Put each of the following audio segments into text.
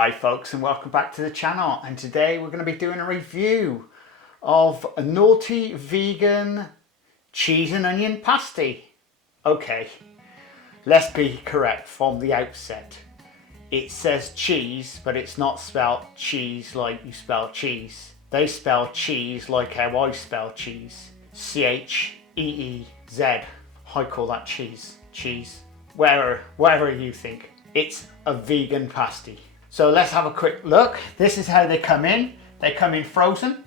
Hi folks, and welcome back to the channel, and today we're going to be doing a review of a naughty vegan cheese and onion pasty. Okay, let's be correct from the outset. It says cheese, but it's not spelled cheese like you spell cheese. They spell cheese like how I spell cheese. C-H-E-E-Z. I call that cheese. Cheese. Whatever you think. It's a vegan pasty. So let's have a quick look. This is how they come in. They come in frozen.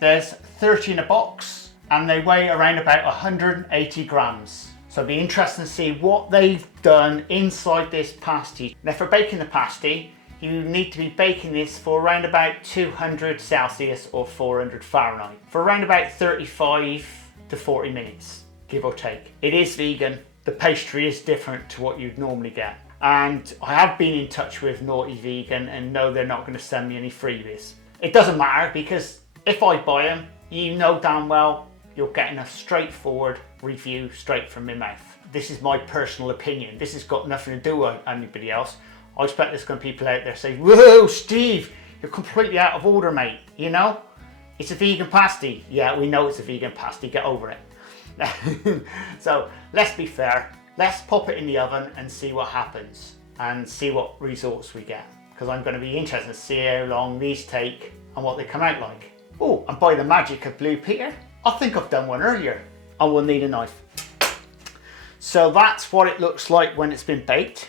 There's 30 in a box and they weigh around about 180 grams. So it'll be interesting to see what they've done inside this pasty. Now for baking the pasty, you need to be baking this for around about 200 Celsius or 400 Fahrenheit for around about 35 to 40 minutes, give or take. It is vegan. The pastry is different to what you'd normally get. And I have been in touch with Naughty Vegan and no, they're not going to send me any freebies. It doesn't matter because if I buy them, you know damn well you're getting a straightforward review straight from my mouth. This is my personal opinion. This has got nothing to do with anybody else. I expect there's going to be people out there saying, "Whoa, Steve, you're completely out of order, mate. You know, it's a vegan pasty." Yeah, we know it's a vegan pasty. Get over it. So let's be fair. Let's pop it in the oven and see what happens and see what results we get. Because I'm going to be interested to see how long these take and what they come out like. Oh, and by the magic of Blue Peter, I think I've done one earlier. I will need a knife. So that's what it looks like when it's been baked.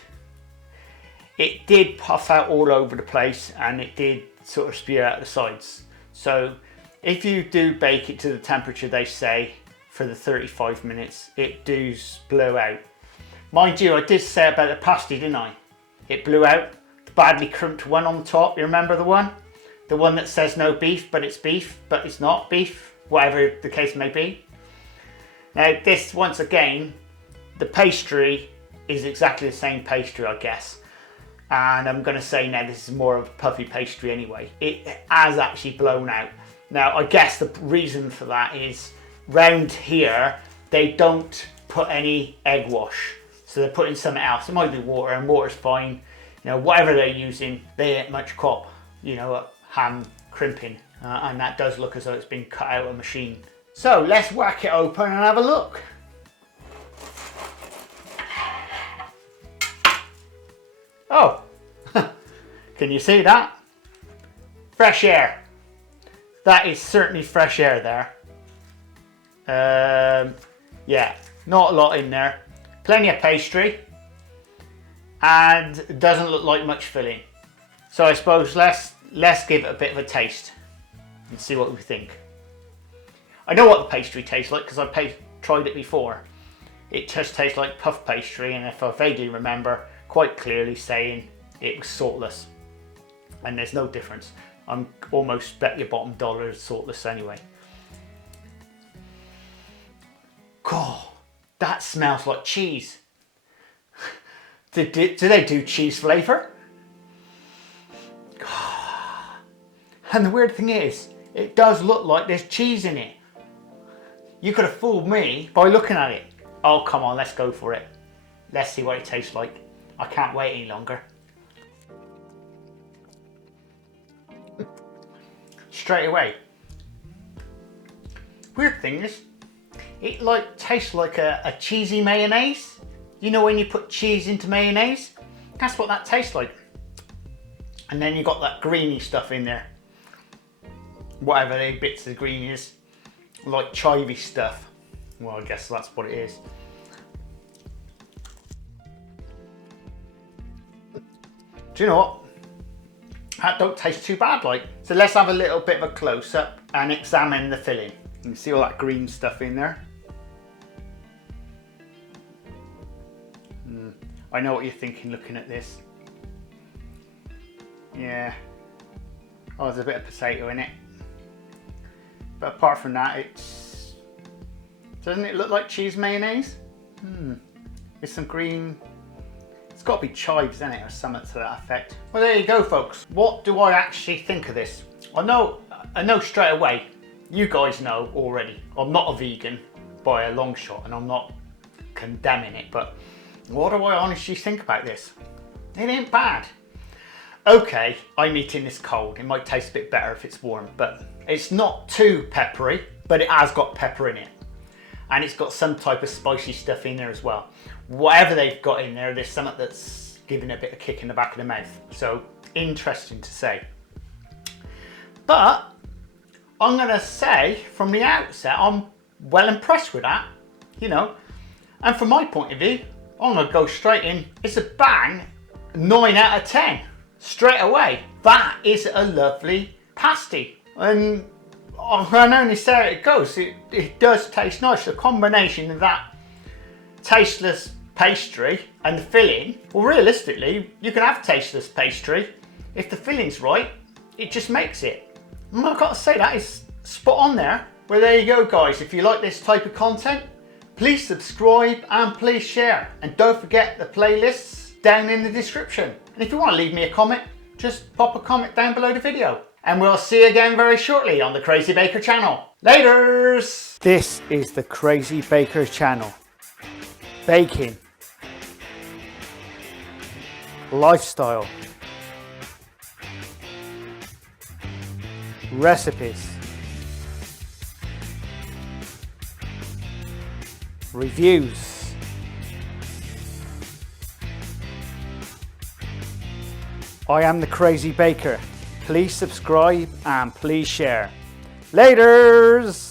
It did puff out all over the place and it did sort of spew out the sides. So if you do bake it to the temperature they say for the 35 minutes, it does blow out. Mind you, I did say about the pasty, didn't I? It blew out. The badly crimped one on the top, you remember the one? The one that says no beef, but it's not beef, whatever the case may be. Now this, once again, the pastry is exactly the same pastry, I guess. And I'm going to say now this is more of a puffy pastry anyway. It has actually blown out. Now I guess the reason for that is round here, they don't put any egg wash. So they're putting something else. It might be water, and water's fine. You know, whatever they're using, they ain't much crop, you know, hand crimping. And that does look as though it's been cut out of a machine. So let's whack it open and have a look. Oh, can you see that? Fresh air. That is certainly fresh air there. Yeah, not a lot in there. Plenty of pastry, and it doesn't look like much filling. So I suppose let's give it a bit of a taste and see what we think. I know what the pastry tastes like because I've tried it before. It just tastes like puff pastry, and if I vaguely remember quite clearly saying it was saltless, and there's no difference. I'm almost bet your bottom dollar is saltless anyway. God, that smells like cheese. Do they do cheese flavour? And the weird thing is, it does look like there's cheese in it. You could have fooled me by looking at it. Oh, come on, let's go for it. Let's see what it tastes like. I can't wait any longer. Straight away. Weird thing is, it tastes like a cheesy mayonnaise. You know when you put cheese into mayonnaise? That's what that tastes like. And then you got that greeny stuff in there. Whatever the bits of green is. Like chivy stuff. Well, I guess that's what it is. Do you know what? That don't taste too bad, like. So let's have a little bit of a close-up and examine the filling. You can see all that green stuff in there. I know what you're thinking looking at this. Yeah. Oh, there's a bit of potato in it. But apart from that, doesn't it look like cheese mayonnaise? With some green, it's got to be chives in it or something to that effect. Well, there you go, folks. What do I actually think of this? I know straight away, you guys know already, I'm not a vegan by a long shot, and I'm not condemning it, but what do I honestly think about this? It ain't bad. Okay, I'm eating this cold. It might taste a bit better if it's warm, but it's not too peppery, but it has got pepper in it. And it's got some type of spicy stuff in there as well. Whatever they've got in there, there's something that's giving a bit of kick in the back of the mouth. So interesting to say. But I'm gonna say from the outset, I'm well impressed with that, you know. And from my point of view, I'm gonna go straight in. It's a bang 9 out of 10 straight away. That is a lovely pasty. And I can only say it goes. It does taste nice. The combination of that tasteless pastry and the filling. Well, realistically, you can have tasteless pastry. If the filling's right, it just makes it. And I've got to say, that is spot on there. Well, there you go, guys. If you like this type of content, please subscribe and please share. And don't forget the playlists down in the description. And if you want to leave me a comment, just pop a comment down below the video. And we'll see you again very shortly on the Crazy Baker channel. Laters! This is the Crazy Baker channel. Baking. Lifestyle. Recipes. Reviews. I am the Crazy Baker. Please subscribe and please share. Laters!